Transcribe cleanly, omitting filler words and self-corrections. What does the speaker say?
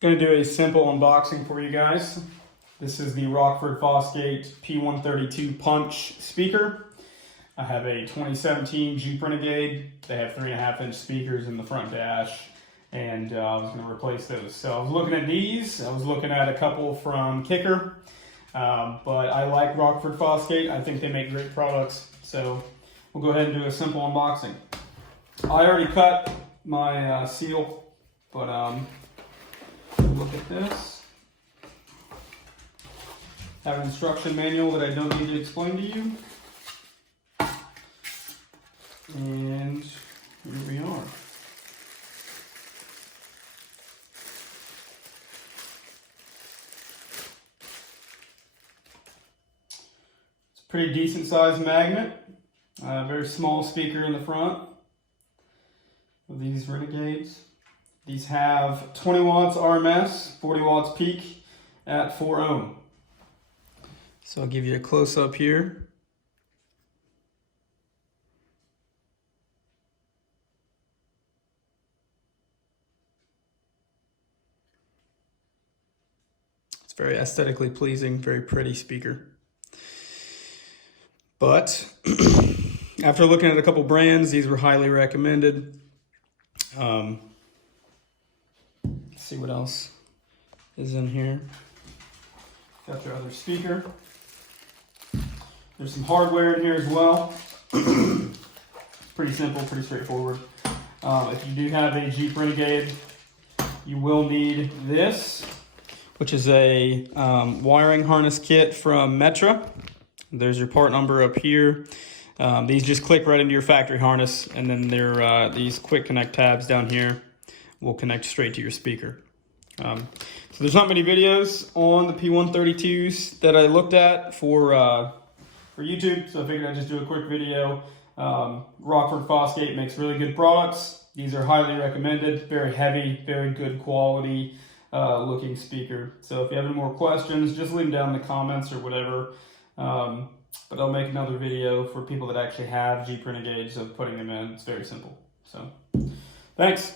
Going to do a simple unboxing for you guys. This is the Rockford Fosgate P132 Punch speaker. I have a 2017 Jeep Renegade. They have 3.5-inch speakers in the front dash, and I was going to replace those. So I was looking at these. I was looking at a couple from Kicker, but I like Rockford Fosgate. I think they make great products. So we'll go ahead and do a simple unboxing. I already cut my seal, but look at this. I have an instruction manual that I don't need to explain to you. And here we are. It's a pretty decent sized magnet. Very small speaker in the front of these Renegades. These have 20 watts RMS, 40 watts peak at 4 ohm. So I'll give you a close up here. It's very aesthetically pleasing, very pretty speaker. But after looking at a couple brands, these were highly recommended. See what else is in here. Got your other speaker. There's some hardware in here as well. Pretty simple, pretty straightforward. If you do have a Jeep Renegade, you will need this, which is a wiring harness kit from Metra. There's your part number up here. These just click right into your factory harness, and then these quick connect tabs down here will connect straight to your speaker. So there's not many videos on the P132s that I looked at for YouTube, so I figured I'd just do a quick video. Rockford Fosgate makes really good products. These are highly recommended, very heavy, very good quality looking speaker. So if you have any more questions, just leave them down in the comments or whatever. But I'll make another video for people that actually have Jeep Renegades of putting them in. It's very simple. So thanks.